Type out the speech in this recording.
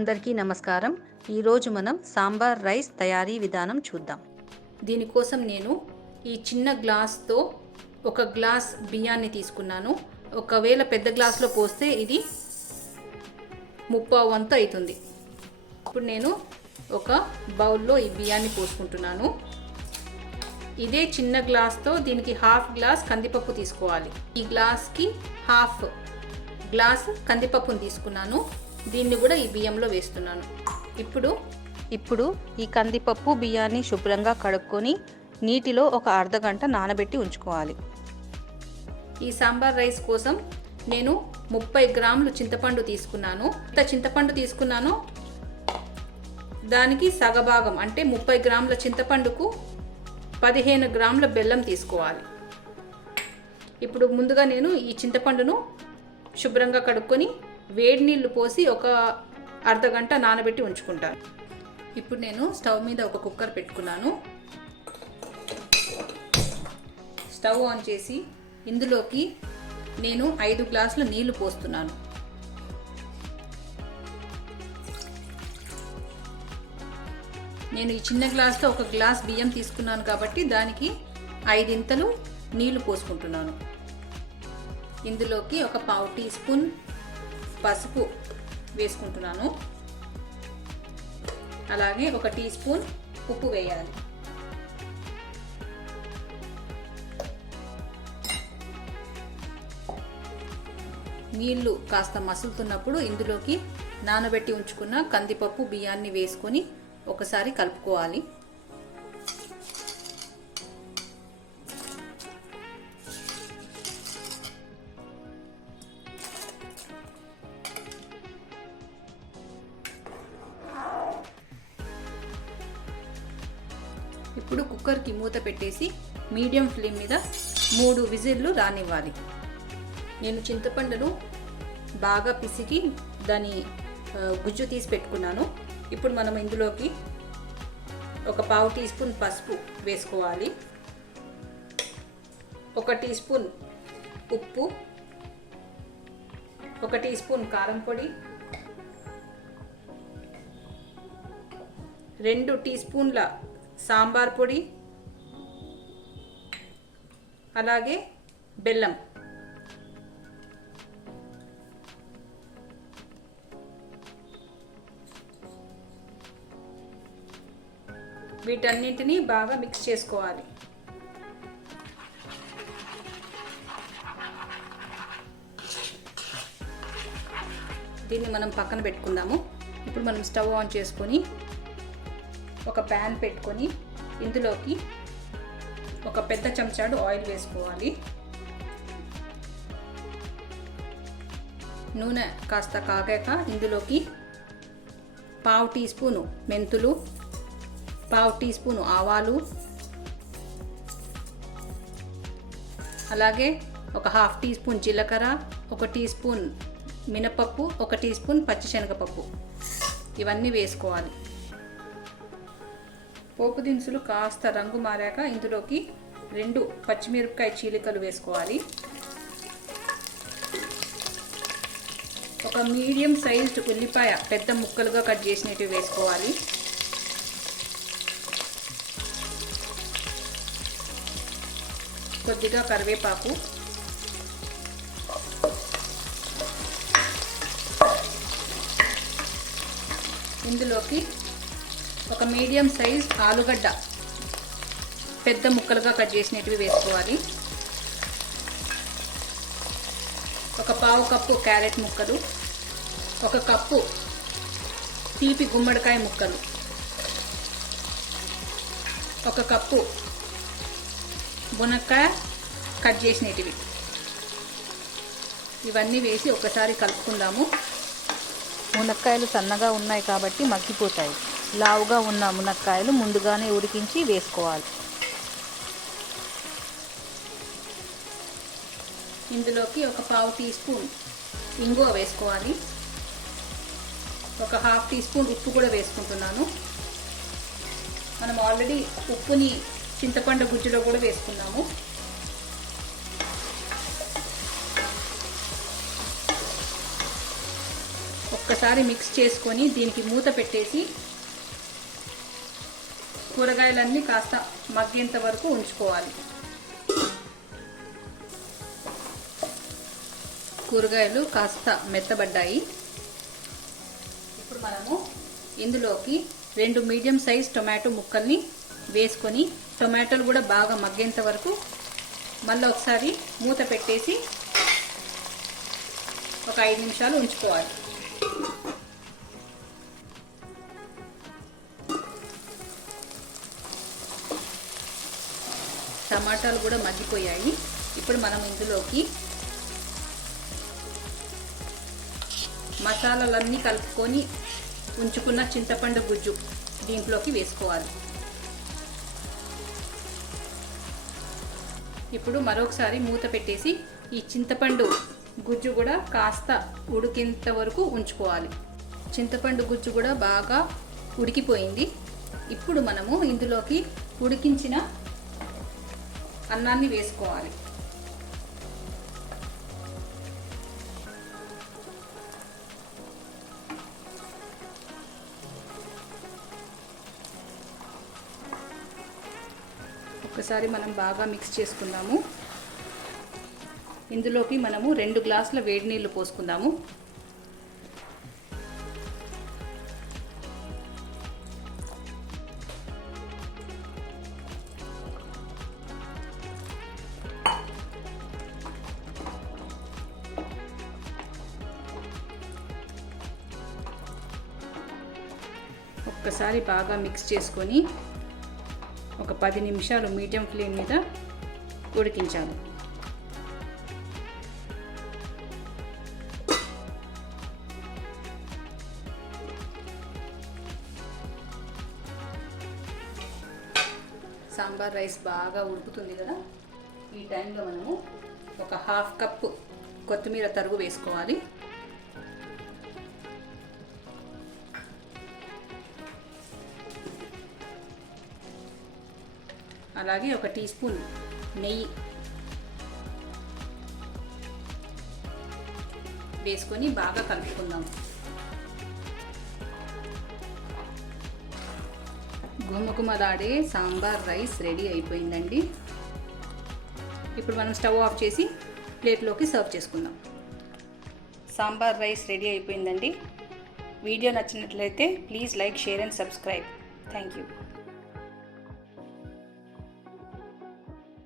అందరికీ నమస్కారం. ఈరోజు మనం సాంబార్ రైస్ తయారీ విధానం చూద్దాం. దీనికోసం నేను ఈ చిన్న గ్లాస్తో ఒక గ్లాస్ బియ్యాన్ని తీసుకున్నాను. ఒకవేళ పెద్ద గ్లాస్లో పోస్తే ఇది 3/4 వంతు అవుతుంది. ఇప్పుడు నేను ఒక బౌల్లో ఈ బియ్యాన్ని పోసుకుంటున్నాను. ఇదే చిన్న గ్లాస్తో దీనికి 1/2 గ్లాస్ కందిపప్పు తీసుకోవాలి. ఈ గ్లాస్కి 1/2 గ్లాస్ కందిపప్పును తీసుకున్నాను. దీన్ని కూడా ఈ బియ్యంలో వేస్తున్నాను. ఇప్పుడు ఈ కందిపప్పు బియ్యాన్ని శుభ్రంగా కడుక్కొని నీటిలో ఒక అర్ధగంట నానబెట్టి ఉంచుకోవాలి. ఈ సాంబార్ రైస్ కోసం నేను 30 గ్రాములు చింతపండు తీసుకున్నాను. ఇంత చింతపండు తీసుకున్నాను, దానికి సగభాగం అంటే 30 గ్రాముల చింతపండుకు 15 గ్రాముల బెల్లం తీసుకోవాలి. ఇప్పుడు ముందుగా నేను ఈ చింతపండును శుభ్రంగా కడుక్కొని వేడి నీళ్లు పోసి ఒక అర్ధగంట నానబెట్టి ఉంచుకుంటాను. ఇప్పుడు నేను స్టవ్ మీద ఒక కుక్కర్ పెట్టుకున్నాను. స్టవ్ ఆన్ చేసి ఇందులోకి నేను 5 గ్లాసుల నీళ్లు పోస్తున్నాను. నేను ఈ చిన్న గ్లాస్తో ఒక గ్లాస్ బియ్యం తీసుకున్నాను కాబట్టి దానికి 5 ఇంతలు నీళ్లు పోసుకుంటున్నాను. ఇందులోకి ఒక 1/4 టీ స్పూన్ పసుపు వేసుకుంటున్నాను. అలాగే 1 టీ స్పూన్ ఉప్పు వేయాలి. నీళ్లు కాస్త మసులుతున్నప్పుడు ఇందులోకి నానబెట్టి ఉంచుకున్న కందిపప్పు బియ్యాన్ని వేసుకొని ఒకసారి కలుపుకోవాలి. ఇప్పుడు కుక్కర్కి మూత పెట్టేసి మీడియం ఫ్లేమ్ మీద 3 విజిల్లు రానివ్వాలి. నేను చింతపండును బాగా పిసికి దాని గుజ్జు తీసి పెట్టుకున్నాను. ఇప్పుడు మనం ఇందులోకి ఒక 1/4 టీ స్పూన్ పసుపు వేసుకోవాలి. 1 టీ స్పూన్ ఉప్పు, 1 టీ స్పూన్ కారం పొడి, 2 టీ స్పూన్ల సాంబార్ పొడి, అలాగే బెల్లం. వీటన్నింటినీ బాగా మిక్స్ చేసుకోవాలి. దీన్ని మనం పక్కన పెట్టుకుందాము. ఇప్పుడు మనం స్టవ్ ఆన్ చేసుకొని ఒక ప్యాన్ పెట్టుకొని ఇందులోకి ఒక పెద్ద చెంచాడు ఆయిల్ వేసుకోవాలి. నూనె కాస్త కాగాక ఇందులోకి 1/2 టీ స్పూను మెంతులు, 1/2 టీ స్పూను ఆవాలు, అలాగే ఒక 1/2 టీ స్పూన్ జీలకర్ర, 1 టీ స్పూన్ మినపప్పు, 1 టీ స్పూన్ పచ్చిశనగపప్పు, ఇవన్నీ వేసుకోవాలి. పోపు దినుసులు కాస్త రంగు మారాక ఇందులోకి 2 పచ్చిమిరపకాయ చీలికలు వేసుకోవాలి. ఒక మీడియం సైజ్డ్ ఉల్లిపాయ పెద్ద ముక్కలుగా కట్ చేసినవి వేసుకోవాలి. కొద్దిగా కరివేపాకు, ఇందులోకి ఒక మీడియం సైజ్ ఆలుగడ్డ పెద్ద ముక్కలుగా కట్ చేసినవి వేసుకోవాలి. ఒక 1/2 కప్పు క్యారెట్ ముక్కలు, 1 కప్పు తీపి గుమ్మడికాయ ముక్కలు, 1 కప్పు మునక్కాయ కట్ చేసినవి, ఇవన్నీ వేసి ఒకసారి కలుపుకుందాము. మునక్కాయలు సన్నగా ఉన్నాయి కాబట్టి మగ్గిపోతాయి. లావుగా ఉన్న మునక్కాయలు ముందుగానే ఉడికించి వేసుకోవాలి. ఇందులోకి ఒక 1/2 టీ స్పూన్ ఇంగువ వేసుకోవాలి. ఒక 1/2 టీ స్పూన్ ఉప్పు కూడా వేసుకుంటున్నాను. మనం ఆల్రెడీ ఉప్పుని చింతపండు గుజ్జులో కూడా వేసుకున్నాము. ఒక్కసారి మిక్స్ చేసుకొని దీనికి మూత పెట్టేసి కూరగాయలన్నీ కాస్త మగ్గేంత వరకు ఉంచుకోవాలి. కూరగాయలు కాస్త మెత్తబడ్డాయి. ఇప్పుడు మనము ఇందులోకి 2 మీడియం సైజ్ టొమాటో ముక్కల్ని వేసుకొని టొమాటోలు కూడా బాగా మగ్గేంత వరకు మళ్ళీ ఒకసారి మూత పెట్టేసి ఒక 5 నిమిషాలు ఉంచుకోవాలి. టమాటాలు కూడా మగ్గిపోయాయి. ఇప్పుడు మనం ఇందులోకి మసాలాలన్నీ కలుపుకొని ఉంచుకున్న చింతపండు గుజ్జు దీంట్లోకి వేసుకోవాలి. ఇప్పుడు మరొకసారి మూత పెట్టేసి ఈ చింతపండు గుజ్జు కూడా కాస్త ఉడికేంత వరకు ఉంచుకోవాలి. చింతపండు గుజ్జు కూడా బాగా ఉడికిపోయింది. ఇప్పుడు మనము ఇందులోకి ఉడికించిన అన్నాన్ని వేసుకోవాలి. ఒకసారి మనం బాగా మిక్స్ చేసుకుందాము. ఇందులోకి మనము 2 గ్లాసుల వేడి నీళ్లు పోసుకుందాము. ఒక్కసారి బాగా మిక్స్ చేసుకొని ఒక 10 నిమిషాలు మీడియం ఫ్లేమ్ మీద ఉడికించాలి. సాంబార్ రైస్ బాగా ఉడుకుతుంది కదా, ఈ టైంలో మనము ఒక 1/2 కప్పు కొత్తిమీర తరుగు వేసుకోవాలి. అలాగే ఒక టీ స్పూన్ నెయ్యి వేసుకొని బాగా కలుపుకుందాం. గుమగుమలాడే సాంబార్ రైస్ రెడీ అయిపోయిందండి. ఇప్పుడు మనం స్టవ్ ఆఫ్ చేసి ప్లేట్లోకి సర్వ్ చేసుకుందాం. సాంబార్ రైస్ రెడీ అయిపోయిందండి. వీడియో నచ్చినట్లయితే please like, share and subscribe. Thank you.